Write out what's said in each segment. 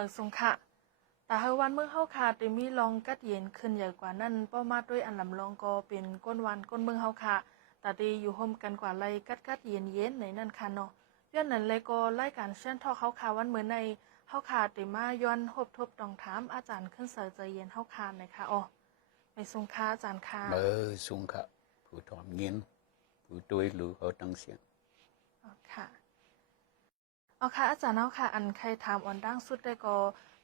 มือสงค่ะแต่เฮาวันเมื่อเฮาค่ะได้มีลองกัดเย็นขึ้นใหญ่กว่านั้นเป้ามาด้วยอันลำลองก็เป็นก้นวันก้นเมืองเฮาค่ะแต่ดีอยู่ห่มกันกว่าไรกัดเย็นในนั่นค่ะเนาะย้อนนั้นเลยก็รายการเชิญทอเฮาค่ะวันเหมือนในเฮาค่ะได้มาย้อนทบต้องถามอาจารย์ขึ้นเสือใจเย็นเฮาค่ะนะคะอ๋อไปสงค่ะอาจารย์ค่ะสงค่ะผู้ถอมเงินผู้ด้วยหรือเขาตั้งเสียงค่ะเอาค่ะอาจารย์เฮาค่ะอันใครถามอ่อนดังสุดได้ก็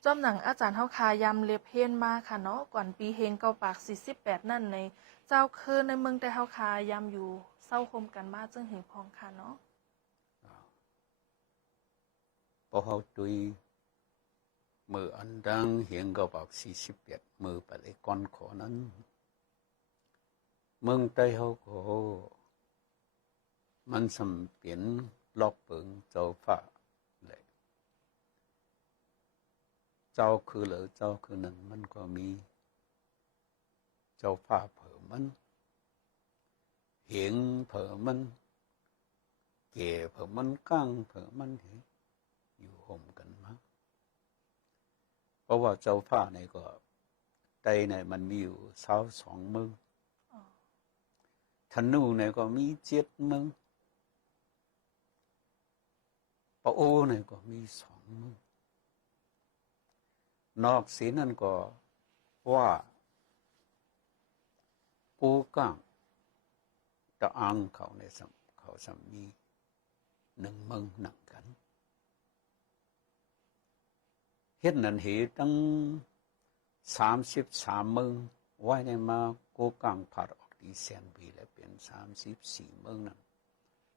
จอมหนังอาจารย์เฮาค่ะยำเล็บเฮียนมาค่ะเนาะก่อนปีเฮงเก้าปาก48นั่นในเจ้าคือในเมืองแต่เฮาค่ะยำอยู่เศร้าคมกันมาจึงถึงพองค่ะเนาะพอเขาด้วยมืออันดังเฮียงก็บอก48มือไปเลยก่อนขอนั้นเมืองใต้เขาก็มันสำเปลี่ยนลอกเปิงเจ้าฟ้าเลยเจ้าคือเหลือเจ้าคือนั้นมันก็มีเจ้าฟ้าเผ่อมันเหียงเผ่อมันเก๋เผ่อมันก้างเผ่อมันอยู่ห่มกันมาเพราะว่าเจ้าฟ้าในก็ใต้ในมันมีอยู่22มือธนูในก็มี7มือปะโอในก็มี2มือนอกสีนั่นก็ว่ากูก้างตะอังเขาในเขาสามี1มือหนังกันเฮ็ดนั่นเหตุตั้ง33มือไว้ในมากูก้างผ่าออกดีแสนปีแล้วเป็น34มือนั่น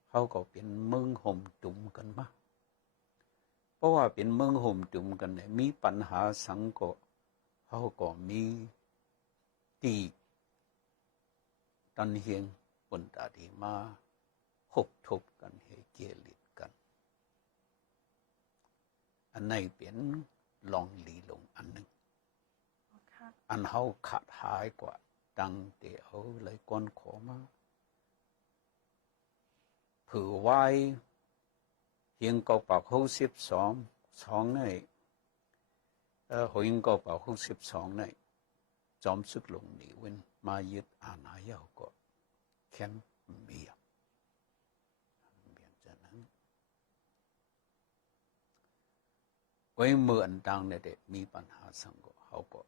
เขาก็เป็นมือห่มจุ่มกันมาเพราะว่าเป็นเมืองห่มจุ่มกันเนี่ยมีปัญหาสังก็เขาก็มีตีตันเฮียงบนตาดีมาหกทบกันให้เกลิดกันอันไหนเป็นลองลีลงอันหนึ่งอันเขาขาดหายกว่าดังเดียวเลยก้นขอมาเผื่อไว้เฮียงก็ปาก62ในหอยงก็ปาก62ในจอมศึกลงหนีเว้นมายึดอาณาเยาก็แค้นเมียจากนั้นไว้เมื่ออันดังเนี่ยเด็มีปัญหาสังก็เขาก็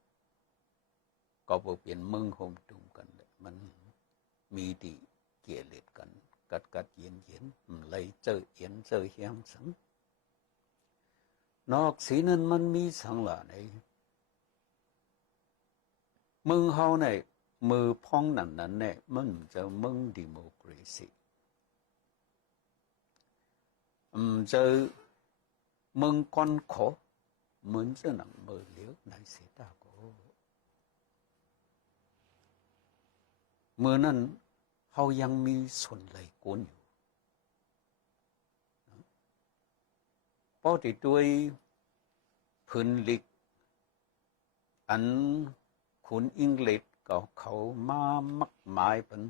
เปลี่ยนเมืองโฮมตุ่มกันเลยมันมีดีเกลียดกันกัดเย็นเลยเจอเฮียงสังนอกสีนั้นมันมีสังหลายในมึงเฮาในมือพ้องนั้นเนี่ยมันจะมึงดิโมคราซีจะมึงก้อนขอเหมือนจะหนังมือเหลียวในเสียตาโกเมื่อนั้นเขายังมีส่วนไหลกวนอยู่เพราะที่ด้วยพื้นลิกอันคุณอังกฤษก็เขามามักหมายเป็น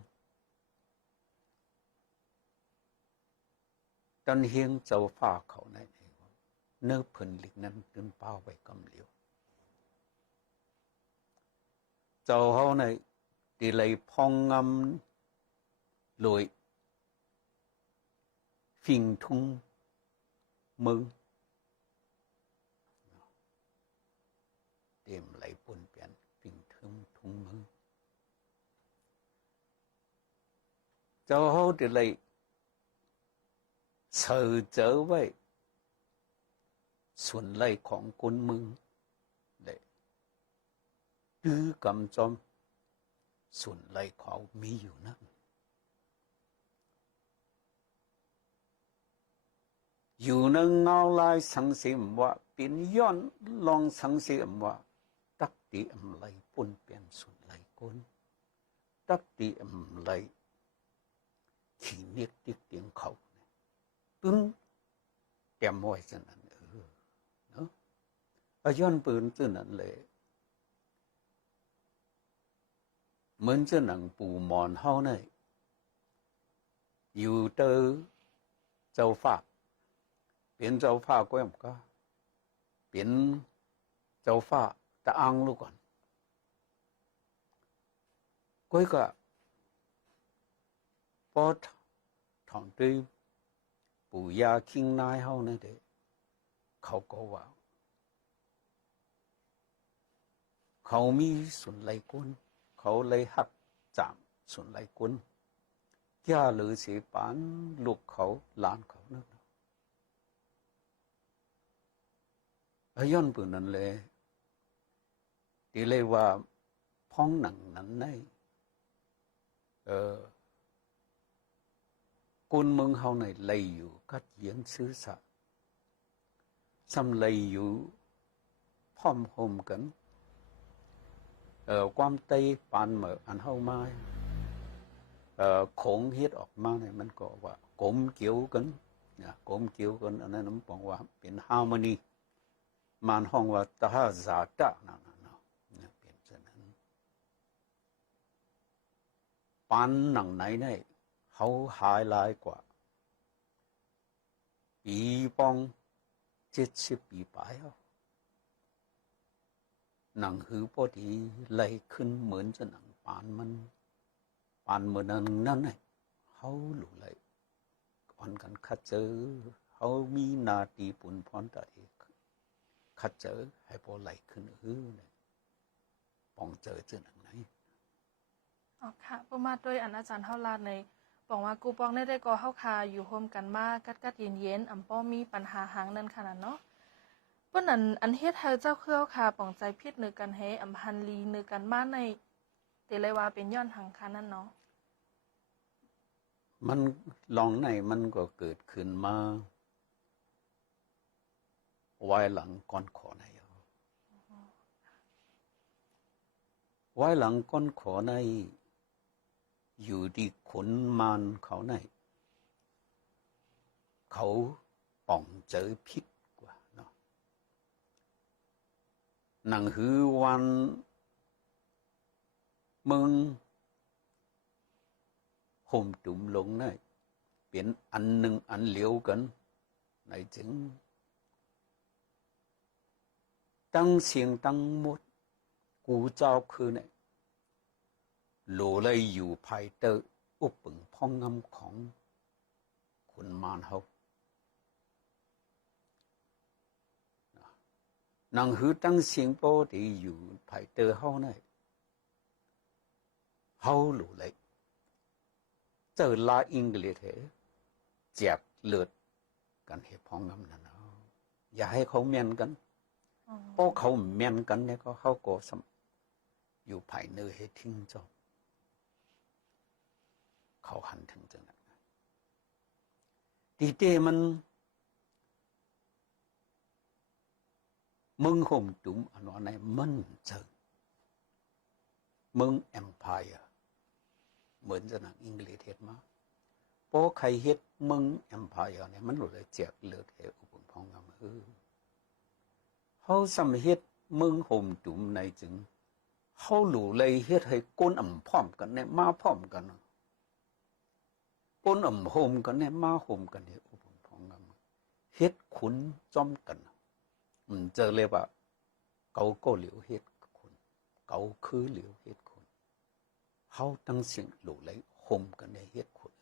ตอนเฮียงเจ้าฟ้าเขาในเนื้อพื้นลิกนั้นขึ้นเป้าไปกำเหลียวเจ้าเขาในตีเลยพองงำลอยฟิงทุ่งมือเต็มไหลปุ่นเปลี่ยนฟิงทุ่งมือเจ้าเขาตีเลยเสือเจอไว้ส่วนไหลของคนมึงเลยดื้อกำจอมส่วนไหลเขามีอยู่นั่นอยู่ในเงาลายสังเสมว่าเป็นย้อนลองสังเสมว่าตักตีอำไหลปุ่นเปลี่ยนส่วนไหลคนตักตีอำไหลขี้เนียกติดเตียงเขาตึ้งเต็มไว้ฉะนั้นเนาะย้อนปืนฉะนั้นเลยเหมือนจะหนังปูหมอนเฮาเนี่ยอยู่เตอเจ้าฟ้าเป็นเจ้าฟ้าก็ยังก็เป็น เจ้าฟ้าตะอังลูกก่อนก็พอทำด้วยปู่ย่าคิงนายเขาเนี่ยเด็กเขาก็ว่าเขามีส่วนไหลกุนเขาเลยหักจามส่วนไหลกุนย่าหรือสีปานลูกเขาหลานเขานั่นย้อนปืนนั้นเลยที่เลยว่าพ้องหนังนั้นในกุนเมืองเขาในเลยอยู่กัดเยียนซื่อสัตย์ซ้ำเลยอยู่พร้อมโฮมกันความเตยปานเหมืออันเฮามาโขงเฮ็ดออกมาเนี่ยมันก็ว่ากลมเกี่ยวกันกลมเกี่ยวกันอันนั้นผมบอกว่าเป็นฮาร์โมนีมันห้องว่าตาซาตะนั่นเนี่ยเป็นเช่นนั้นปานหนังไหนเนี่ยเขาหายหลายกว่าปีปอง70 ปีไปหนังหือพอดีไล่ขึ้นเหมือนจะหนังปานเหมือนนั่นไงเขาหลุไหลอ่อนกันขัดเจอเขามีนาตีปุ่นพรตาเอกขัดเจอให้พอไหลขึ้นเนี่ยป้องเจอหนังไหนอ๋อค่ะประมาณด้วยอาจารย์เฮาลาดในบอกว่ากูปองได้ก่อเฮาคาอยู่โฮมกันมากัดเย็นๆอำป้อมีปัญหาหางนั่นขนาดเนาะเปิ้นอันเฮ็ดให้เจ้าเครือค่ะป่องใจพิษนึกกันให้อำพันลีนึกกันมาในแต่เลยว่าเป็นย้อนหังคันนั่นเนาะมันลองในมันก็เกิดขึ้นมาไว้หลังก้อนขอในไว้หลังก้อนขอในอยู่ที่ขนมานเขาในเขาป่องเจอพิษกว่าเนาะหนังหือวันมึงห่มจุ่มลงในเป็นอันหนึ่งอันเหลียวกันในจึงตั้งเสียงตั้งหมดกูเจ้าคือเนี่ยโหลเลยอยู่ภายเตออุปึงพ่องงำของคุณมารเฮาหนังหือตั้งเสียงโปที่อยู่ภายเตอเฮาเนี่ยเฮาโหลเลยเจอลาอิงเลยเถอะแจกเลือดกันให้พ้องงำนั่นเอาอย่าให้เขาเมียนกันเพราะเขาเมียนกันเนี่ยก็เขาก็อยู่ภายเนื้อให้ทิ้งจบเขาหันถึงจังนั้นดีเต้มันมึงห่มจุ่มอันว่าในมันเจอมึงแอมไพร์เหมือนจะหนังอังกฤษเฮ็ดมาเพราะใครเฮ็ดมึงแอมไพร์เนี่ยมันเลยแจกเลือดให้อุปพองงำเขาสำเฮ็ดมึงห่มจุ่มในจึงเขาหลู่เลยเฮ็ดให้ก้นอ่ำพร้อมกันเนี่ยมาพร้อมกันก้นอ่ำโฮมกันเนี่ยมาโฮมกันเนี่ยอุปพองงำเฮ็ดขุนจอมกันเจอเลยว่าเกาก็เหลียวเฮ็ดขุนเกาคือเหลียวเฮ็ดขุนเขาตั้งเสียงหลู่เลยโฮมกันเนี่ยเฮ็ดขุน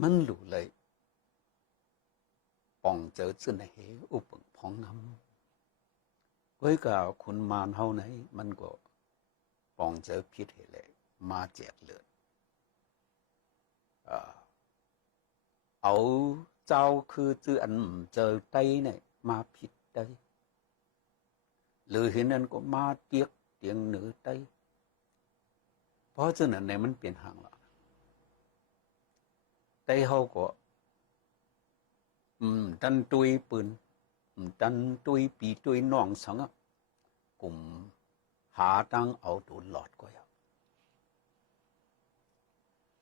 มันหลู่เลยป่องเจอซึ่งเหอุปพองงำไว้กับคุณมารเฮาไหนมันก็ป่องเจอพิษเหเลยมาแจกเลือดเอาเจ้าคือจื่ออันเจอไตเนี่ยมาผิดไตหรือเห็นนั้นก็มาเตียงเหนือไตเพราะฉะนั้นในมันเปลี่ยนห่างละไตเฮาก็ตันตุยปืนตันตุยปีตุยน้องสังกลุ่มหาตังเอาตัวหลอดก็ยัง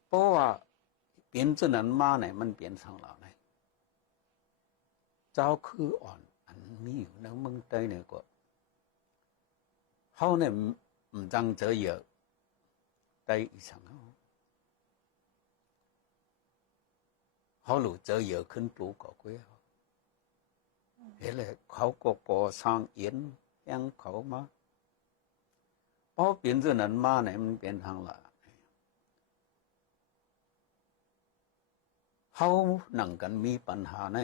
เพราะว่าเปลี่ยนฉะนั้นมาไหนมันเปลี่ยนทางเราไหนเจ้าคืออ่อนอันมีอยู่ในเมืองไทยเนี่ยก็เขาเนี่ยจังเจอเยอะไตอีสังเขาหลุดเจอเยอะขึ้นปลูกก็เกลียว เห็นเลยเขาก็ก่อสร้างเอียนยังเขามาพอเปลี่ยนเรื่องนั้นมาเนี่ยมันเป็นทางละเขาหนังกันมีปัญหาใน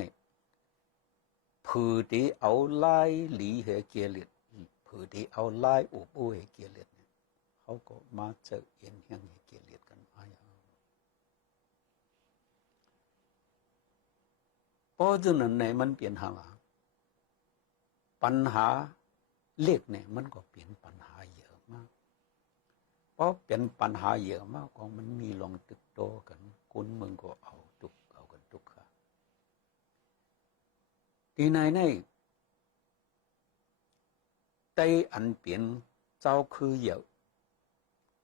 ผือที่เอาไล่หลีเหเกียรติผือที่เอาไล่อุบเหเกียรติเขาก็มาเจอเอียนยังเหเกียรติกันมาอย่างเพราะฉะนั้นเนี่ยมันเปลี่ยนทางละปัญหาเล็กเนี่ยมันก็เปลี่ยนปัญหาเยอะมากเพราะเป็นปัญหาเยอะมากก็มันมีลองตึกโตกันคนเมืองก็เอาทุกเอากันทุกค่ะที่ไหนในไต้อันเปลี่ยนเจ้าคือเยอะ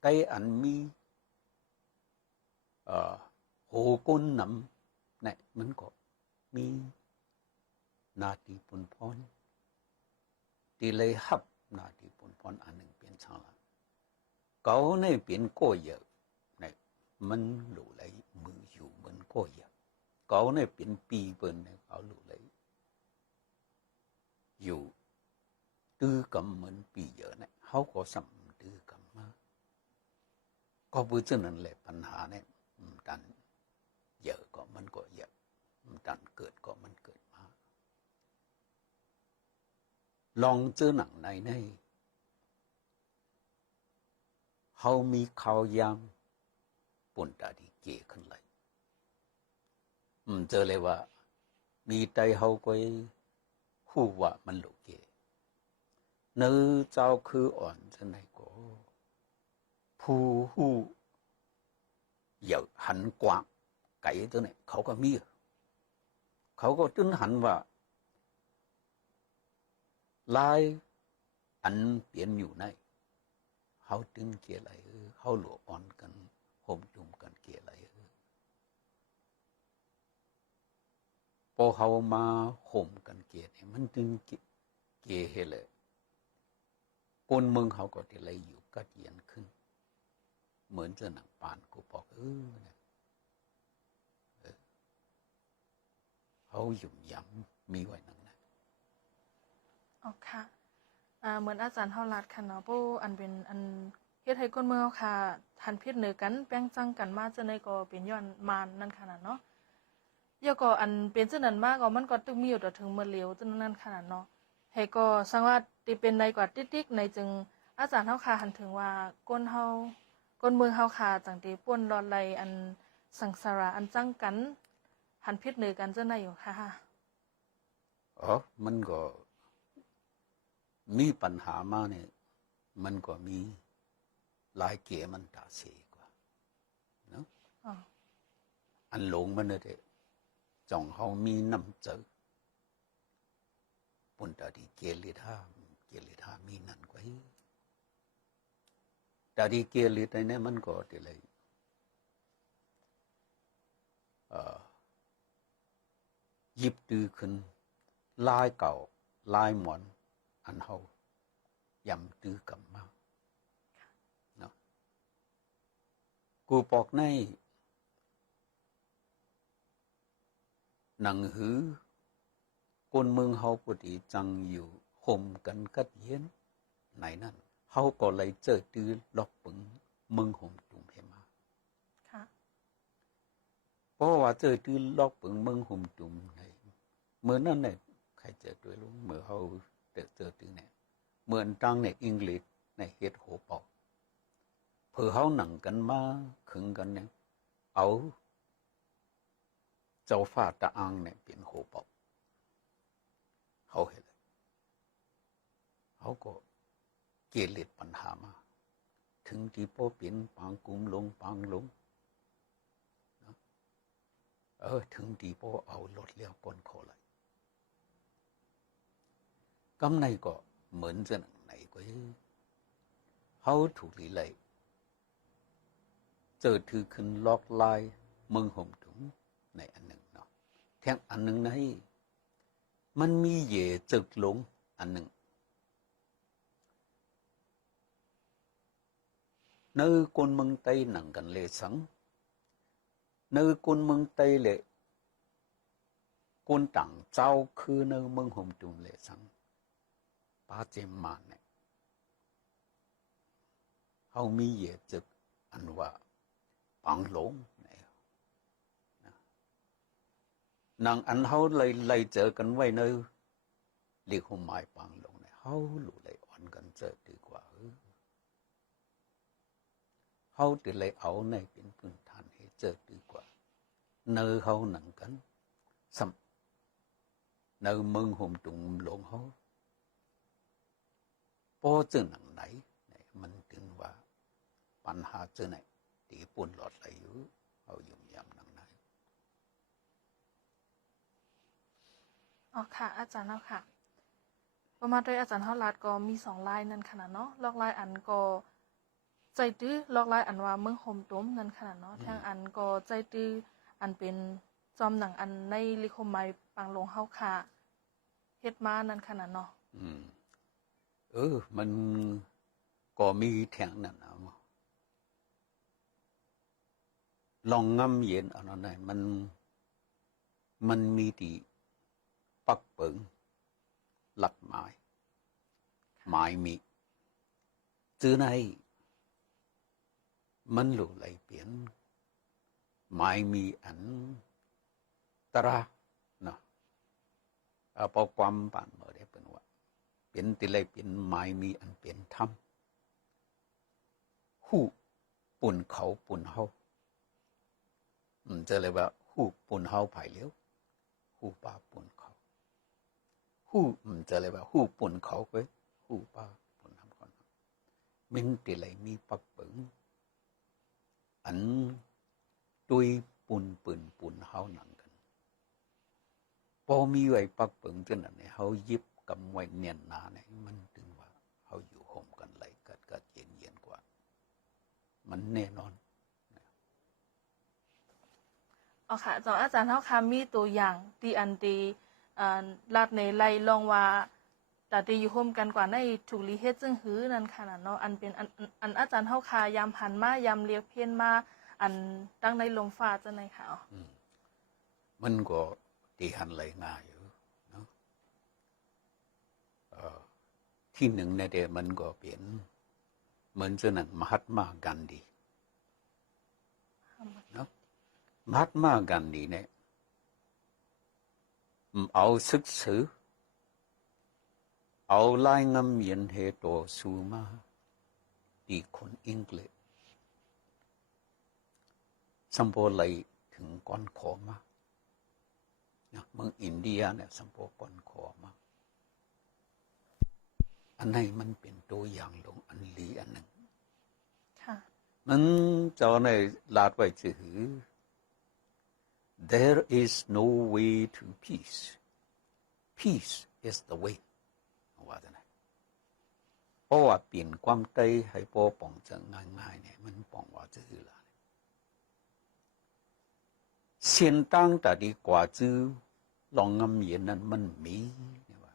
ไต้อันมีโหก้นนำเนี่ยมันก็มีนาทีปุนพรที่เลยฮับนาทีปุนพรอันหนึ่งเปลี่ยนช่างละเขาเนี่ยเปลี่ยนก็เยอะเนี่ยมันหลุเลยมืออยู่มันก็เยอะเขาเนี่ยเปลี่ยนปีเปิ้นเนี่ยเขาหลุเลยอยู่ตื้อกำเหมือนปีเยอะเนี่ยเขาก็สัมตื้อกำมาก็เพื่อฉะนั้นแหละปัญหาเนี่ยดันเยอะก็มันก็เยอะดันเกิดก็มันเกิดมาลองเจอหนังในเขามีข่าวยามปุ่นตาดีเกขึ้นเลยเจอเลยว่ามีใจเขาก็หูว่ามันหลุเกเนื้อเจ้าคืออ่อนจะไหนก็ผู้หูเหยอะหันกว้างไก่ตัวนี้เขาก็มีเขาก็จึงหันว่าลายอันเปลี่ยนอยู่ในเขาตึงเกี่ยอะไรเขาหลวอ่อนกันห่มจุ่มกันเกี่ยอะไรพอเขามาห่มกันเกี่ยเนี่ยมันตึงเกี่ยเลยคนเมืองเขาก็ที่ไรอยู่กัดเย็นขึ้นเหมือนจะหนังปานกูบอกเนี่ยเขาหยุ่มย้ำมีไว้นั่งนะอ๋อค่ะเหมือนอาจารย์เฮาลัดค่ะเนาะผู้อันเป็นอันเฮ็ดให้คนเมืองเฮาค่ะทันพิษเหนือกันแป้งจังกันมาจังได๋ก็เป็นย้อนมารนั่นขนาดเนาะเดี๋ยวก็อันเป็นจังนั้นมาก็มันก็ตึกมีอยู่ต่อถึงเมื่อเหลียวจังนั้นขนาดเนาะให้ก็สังว่าที่เป็นในกว่าติ๊กๆในจึงอาจารย์เฮาค่ะหันถึงว่าคนเฮาคนเมืองเฮาค่ะจังที่ป่วนรอดไลอันสังสาระอันจังกันหันพิษเหนือกันจังได๋อยู่ค่ะมันก็มีปัญหามาเนี่ยมันก็มีหลายเกมันตาเสียกว่าเนาะอันหลงมันเนี่ยจ่องเขามีน้ำเจอปุ่นตาดีเกลิธามีนั่นกว่าตาดีเกลิธาเนี่ยมันก็ที่เลยหยิบตื้อขึ้นลายเก่าลายหมอนอันเขายำตื้อกำมาเนาะกูบอกในหนังหือคนเมืองเขาปกติจังอยู่ห่มกันกัดเย็นไหนนั่นเขาก็เลยเจอตื้อล็อกปึงเมืองห่มจุ่มเพมาเพราะว่าเจอตื้อล็อกปึงเมืองห่มจุ่มในเมื่อนั้นเนี่ยใครเจอด้วยลุงเมื่อเขาเจอตื้อเนี่ยเหมือนตั้งในอังกฤษในเฮ็ดโหปอกเพื่อเขาหนังกันมาขึงกันเนี่ยเอาเจ้าฟ้าตะอังเนี่ยเป็นโหปอกเขาเห็นเขาก็เกลียดปัญหามาถึงที่พ่อเปลี่ยนปางกุมลงปางลงถึงที่พ่อเอารถเลี้ยวปนเขาเลยกำในก็เหมือนจะหนังไหนก็เขาถูกหลีเลยเจอถือขึ้นล็อกลายเมืองห่มถุงในอันหนึ่งเนาะแทงอันหนึ่งในมันมีเหย่จึกลงอันหนึ่งเนื้อคนเมืองไต้หนังกันเลยสังเนื้อคนเมืองไต้เลย quân đảng trao khư nơi mừng hôm trùng lệ sang ba chém màn này hầu mi dễ trực anh và bằng lốm này nàng anh hầu lấy chờ cần vay nơi liệt hôm mai bằng lốm này hầu lũ lấy oan cần chờ đi qua hầu từ lấy áo này biến phương than hệ chờ đi qua nơi hầu nặng cắn xăm nơi mừng hôm trùng lộn hầu bố chữ nặng này mình tinว่าปัญหาเจอไหนที่ปุ่นหลอดไหลอยู่เอายุ่งยำหนังไหน อ๋อค่ะอาจารย์แล้วค่ะประมาณโดยอาจารย์เฮาลาดก็มี2ลายนั่นขนาดเนาะลอกลายอันก็ใจตื้อลอกลายอันว่าเมืองโฮมต้มนั่นขนาดเนาะทางอันก็ใจตื้ออันเป็นจอมหนังอันในลิคมไมปังลงเฮาค่ะเฮ็ดมานั่นขนาดเนาะมันก็มีแทงนั่นนะลองงำเย็นอันนั้นมันมีที่ปักเปิงหลักหมายมีจื้อในมันหลุดไหลเปลี่ยนหมายมีอันตราเนาะพอความผ่านมาได้เป็นว่าเปลี่ยนติเลยเปลี่ยนหมายมีอันเปลี่ยนทำหูปุ่นเขาปุ่นเฮาจะเลยว่าหูปุ่นเฮาไผ่เลี้ยวหูปลาปุ่นเขาหูจะเลยว่าหูปุ่นเขาเว้ยหูปลาปุ่นทำก่อนมินติเลยมีปักเปิงอันตุยปุ่นปืนปุ่นเฮาหนังกันพอมีไว้ปักเปิงจนนั้นเนี่ยเฮายิบกำไว้เนียนหนาเนี่ยมันถึงว่าเฮาอยู่ห่มกันไหลกัดเย็นกว่ามันแน่นอนอ๋อค่ะอาจารย์เฮาค่ะมีตัวอย่างที่อันที่ลาดในไล่ลองว่าแต่ที่อยู่ร่วมกันกว่าในถูกลีเฮ็ดจึงหือนั่นค่ะเนาะอันเป็นอันอาจารย์เฮาค่ะยามหันมายามเรียกเพี้ยนมาอันตั้งในลมฟ้าจังได๋ค่ะมันก็ที่หันไหลง่ายอยู่เนาะที่หนึ่งในเดมันก็เปลี่ยนเหมือนจะหนังมหัตมากันดีเนาะมหัตมากันดีเนี่ยเอาศึกษาเอาลายงำเย็นเหตุสูมาดีคนอังกฤษสัมโพไหลถึงก้อนขอมาเมืองอินเดียเนี่ยสัมโพก้อนขอมาอันไหนมันเป็นตัวอย่างลงอันลีอันหนึ่งมันเจ้าในลาดไว้จือ There is no way to peace. Peace is the way. ว่าจะไหนเพราะว่าเปลี่ยนความใจให้พอป้องจะง่ายๆเนี่ยมันป้องว่าจะคืออะไรเสียนตั้งแต่ดีกว่าจื้อลองงำเย็นนั้นมันมีเนี่ยว่า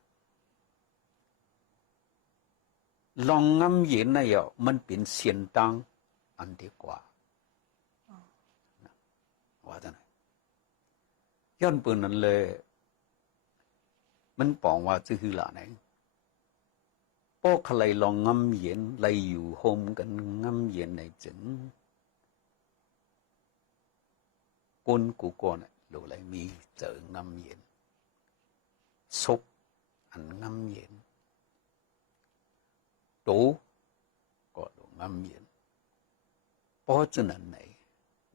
ลองงำเย็นน่ะอ่ะมันเป็นเสียนตั้งอันดีกว่าว่าจะไหนย้อนปืนนั้นเลยมันป้องว่าจะคืออะไรพวกใครลองงำเย็นไล่อยู่โฮมกันงำเย็นในจึงคนกูก่อนหรืออะไรมีเจองำเย็นศพอันงำเย็นตูก็ลงงำเย็นเพราะฉะนั้นไหน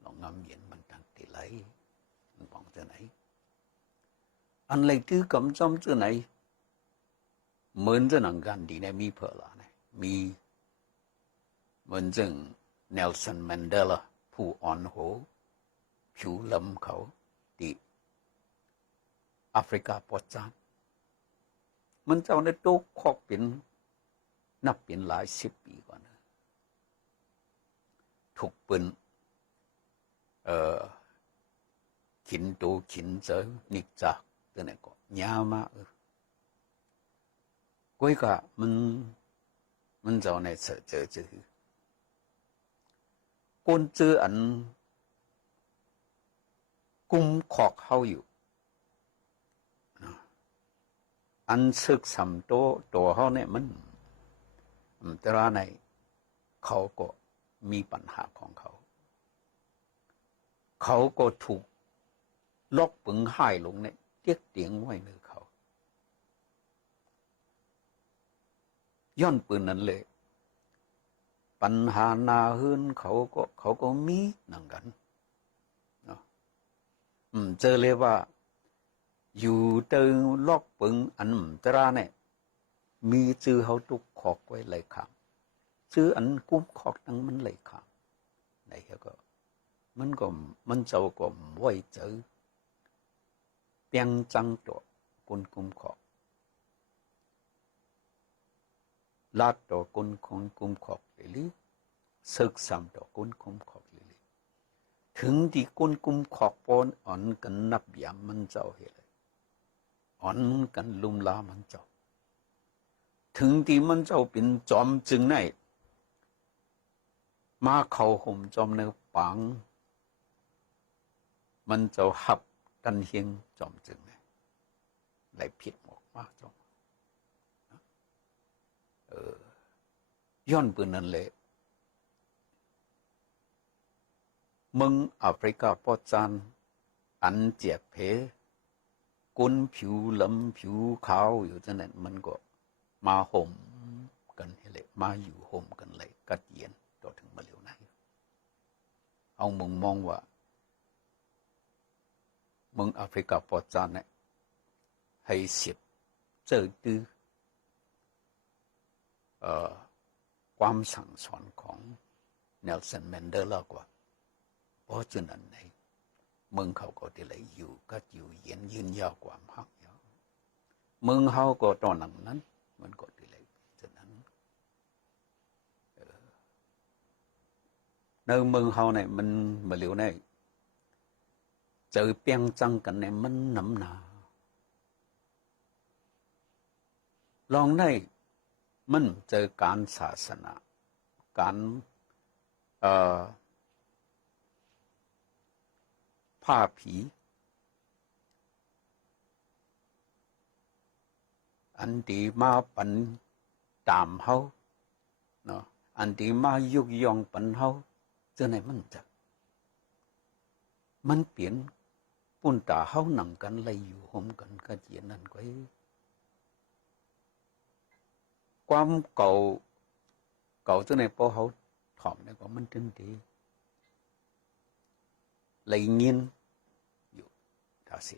ลองงำเย็นมันตั้งที่ไหลมันป้องจะไหนอันไรที่กำจำจะไหนเหมือนจะนังกันดีในมีเพลาเนี่ยมีเหมือนจึงเนลสันแมนเดลาผู้อ่อนโหผิวลำเขาที่แอฟริกาปอดจานมันเจ้าในโต๊ะคอกเป็นนับเป็นหลาย10 ปีก่อนนะถูกปืนขินตูขินเจอนิกจากตัวไหนก็ยาวมากก้อยกะมันเจ้าในเจอคนเจออันกุมขอกเขาอยู่ อันศึกษาตัวเขาเนี่ยมันแต่ละในเขาก็มีปัญหาของเขาเขาก็ถูกล็อกปึงห้ายลงเนี่ยเตียกเตียงไว้ในเขาย้อนปืนนั้นเลยปัญหานาหืนเขาก็มีนั่งกันเนาะเจอเลยว่าอยู่เติงล็อกปึงอันตราเนี่ยมีชื่อเขาตุกขอกไว้เลยครับชื่ออันกุ้มขอกนั้นมันเลยครับไหนก็มันเจ้าก็ไว้เจอเปียงจังตัวกุนกุ้มขอกลาดตัวกุนของกุ้มขอกเลยศึกษาตัวกุนกุ้มขอกเลยถึงที่กุนกุ้มขอกปนอ่อนกันนับยามมันเจ้าเหตุอ่อนกันลุมลามันเจ้าถึงที่มันเจ้าเป็นจอมจึงไหนมาเข้าห่มจอมในปังมันเจ้าหับกันเฮียงจอมจึงไหนไหลผิดหมกมากจอมย้อนปืนนั่นเลยมึงแอฟริกาปอจานอันเจ็บเพกุนผิวลำผิวขาวอยู่จังนั้นมันก็มาห่มกันเลยมาอยู่ห่มกันเลยกัดเย็นต่อถึงมาเร็วไหนเอามึงมองว่ามึงแอฟริกาปอจานเนี่ยให้เสียบเจอตื้อความสั่งสอนของเนลสันแมนเดลากว่าเพราะฉะนั้นในเมืองเขาก็ได้อยู่ก็อยู่เย็นยืนยาวกว่าพักยาวเมืองเขาก็ตอนนั้นมันก็ได้ฉะนั้นในเมืองเขาเนี่ยมันมาเร็วเนี่ยเจอเปียงจังกันเนี่ยมันน้ำหนาลองได้มันเจอการศาสนาการผ้าผีอันที่มาปันตามเขาเนาะอันที่มายุกยองปันเขาเจอไหนมันเปลี่ยนปุ่นตาเขาหนังกันเลยอยู่ห่มกันก็เจียนั่นก็ความเก่าเจอไหนพอเขาถอมเนี่ยก็มันถึงดีเลยเงียนอยู่ท่าสิ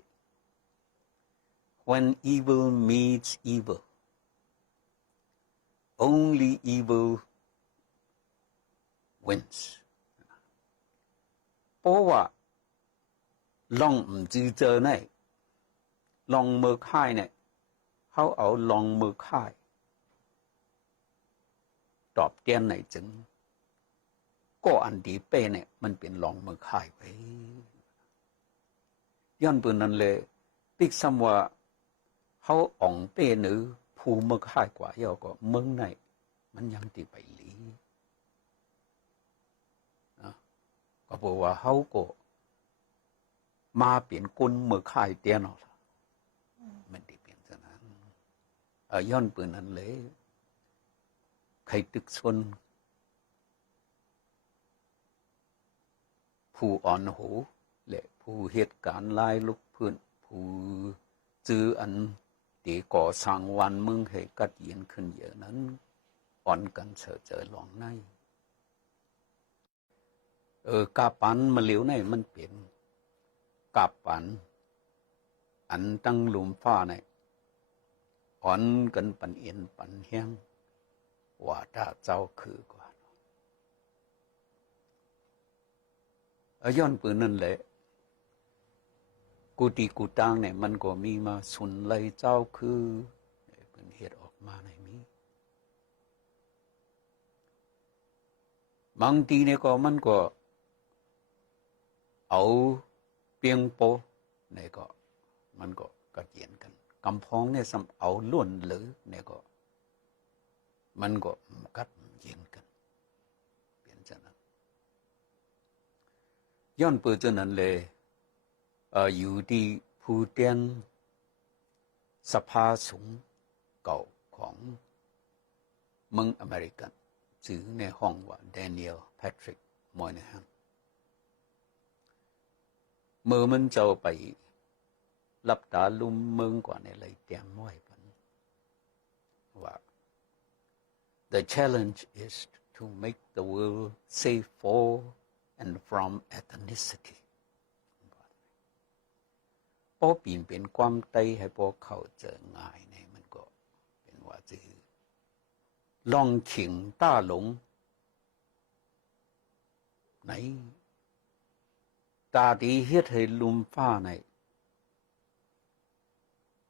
when evil meets evil only evil wins เพราะว่าลองจือเจอเนี่ยลองมือค่ายเนี่ยเขาเอาลองมือค่ายตอบเตียนไหนจึงก็อันดีเป้เนี่ยมันเป็นลองมือค่ายไปย้อนปืนนั้นเลยปิกซ้ำว่าเขาอ่องเป้หรือภูมือค่ายกว่าเยาก็เมืองไหนมันยังตีไปหลีนะก็บอกว่าเขาก็มาเปลี่ยนกุนมือค่ายเตียนเอาละมันตีเปลี่ยนฉะนั้นย้อนปืนนั้นเลยใครตึกชนผู้อ่อนหูและผู้เหตุการณ์ลายลุกพื้นผู้จื้ออันตีก่อสร้างวันมึงให้กัดเย็นขึ้นเยอะนั้นอ่อนกันเจอหลองในกาปันมาเหลียวในมันเปลี่ยนกาปันอันตั้งหลุมฟ้าในอ่อนกันปันเอ็นปันแห้งว่าถ้าเจ้าคือกว่าย้อนปืนนั่นแหละกูตีกูตังเนี่ยมันก็มีมาสุนไลเจ้าคือเป็นเหตุออกมาในนี้บางทีเนี่ยก็มันก็เอาเปียงโปเนี่ยก็มันก็กระเจียนกันกำพองเนี่ยเอาล้วนหรือเนี่ยก็มันก็กัดเย็นกันเปลี่ยนจากนั้นย้อนปืนจนนั้นเลยอยู่ที่ผู้เตียน สภาสูงเก่าของเมืองอเมริกันชื่อในห้องว่าแดเนียลแพทริกมอยเนฮันเมื่อมันจะไปรับตาลุ่มเมืองกว่าในเลยเตรียมไว้กันว่า the challenge is to make the world safe for and from ethnicity พอปีนเป็นความไตให้พวกเขาเจอง่ายในมันก็เป็นว่าจะลองขิงต้าหลงในตาดีเฮ็ดให้ลุมฟ้าใน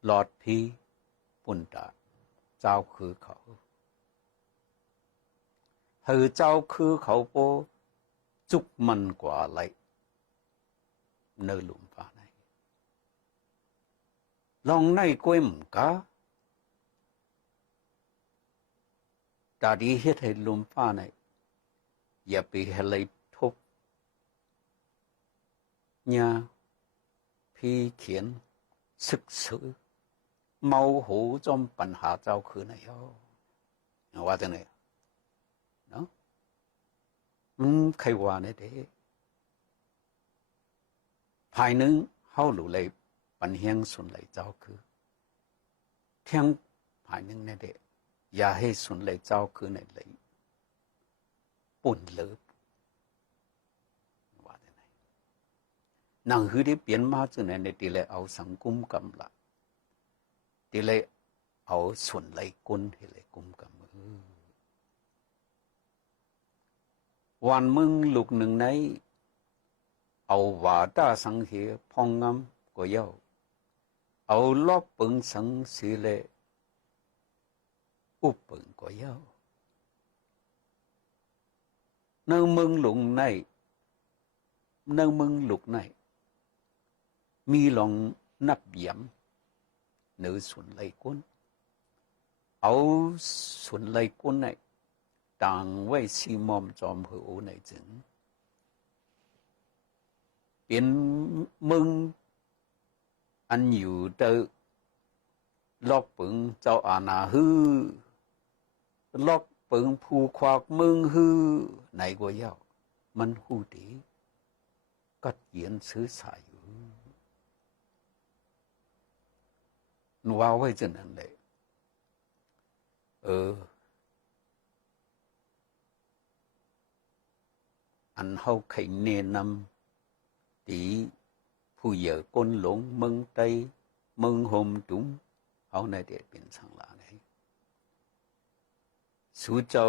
หลอดพีปุ่นตาเจ้าคือเขาเฮอเจ้าคือเขาโปจุกมันกว่าไหลเนอลุมฟ้าในลองในกวยมกาตาดีเฮ็ดให้ลุมฟ้าในอย่าไปให้ไหลทบญาพี่เขียนศึกษาเมาหูจอมปัญหาเจ้าคือไหนว่าจังไหนเนาะใครว่าเนี่ยเด้ภายนึงเฮาหลุเลยปัญเฮียงสุนเลยเจ้าคือเที่ยงภายนึงเนี่ยเด้อย่าให้สุนเลยเจ้าคือในเลยปุ่นเลิบว่าจังไหนนางคือได้เปลี่ยนมาจังไหนในที่เลยเอาสังคมกำละที่เลยเอาส่วนไหลกุนให้เลยกุมกับมือวันมึงลูกหนึ่งในเอาว่าตาสังเหพองงำก็เย้าเอาลอบปึงสังสีเลอุปปึงก็เย้าเนื้อมึงลุงในเนื้อมึงลูกในมีลองนับเยี่ยมเนื้อส่วนไหลกุนเอาส่วนไหลกุนในต่างไว้ซีมอมจอมหัวในจึงเป็นมึงอันอยู่เตอลอกปึงเจ้าอาณาฮือลอกปึงผู้ควักมึงฮือในกว่าเย้ามันหูดีกัดเยียนซื้อสายอยู่ว่าไว้จนนั้นเลยอันเฮาไข่เนนำตีผู้เหยื่อก้นหลงเมืองไตเมืองโฮมจุ้งเฮาในเด็ดเป็นสังลาไหนสู่เจ้า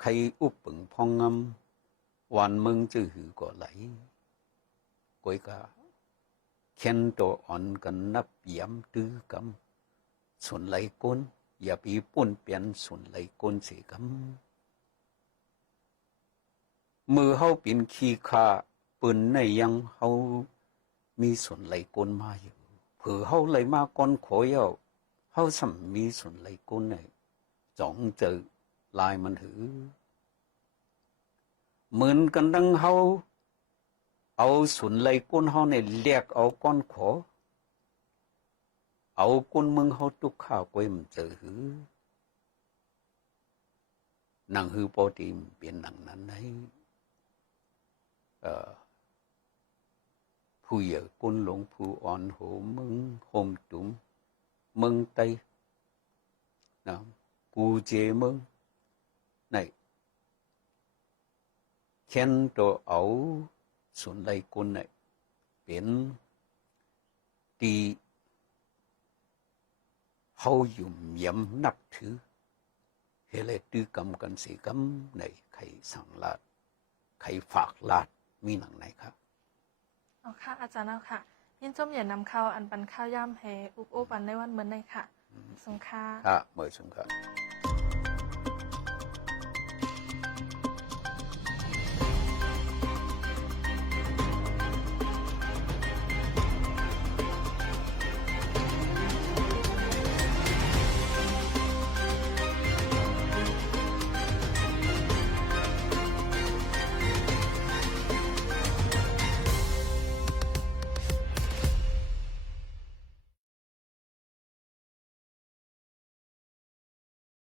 ใครอุปปึงพองงำวันเมืองจื้อหือก็ไหลก้อยกาเขียนตัวอ่อนกันนับย้ำตื้อกำส่วนไหลก้นอย่าไปป่นเปลี่ยนส่วนไหลก้นเสียกำมือเฮาเป็นขี้ข้าปืนในยังเฮามีส่วนไหลก้นมาอยู่เผื่อเฮาไหลมาก้อนขอยเอาเฮาสัมมีส่วนไหลก้นในจ่องเจอลายมันหือเหมือนกันดังเฮาเอาส่วนไหลก้นเฮาในเรียกเอาก้อนขอเอาก้นมึงเฮาตุกข้าวกวยมันเจอหือหนังหือปอตีมเป็นหนังนั้นไหนผู้เหยื่อก้นหลงผู้อ่อนโหมึงโฮมตุ้มมึงไตนะกูเจมึงในเขียนตัวเอาส่วนไหลก้นในเป็นตีเฮายุ่มย่ำนับถือเฮเลตื้อกำกันสีกำในใครสั่งลาดใครฝากลาดมีหนังไหนครับเอาค่ะอาจารย์เอาค่ะยินจมอย่านำข้าวอันปันข้าวย่ำแห่อุบโอปันในวันเหมือนในค่ะสงค่ะเมื่อสงค่ะ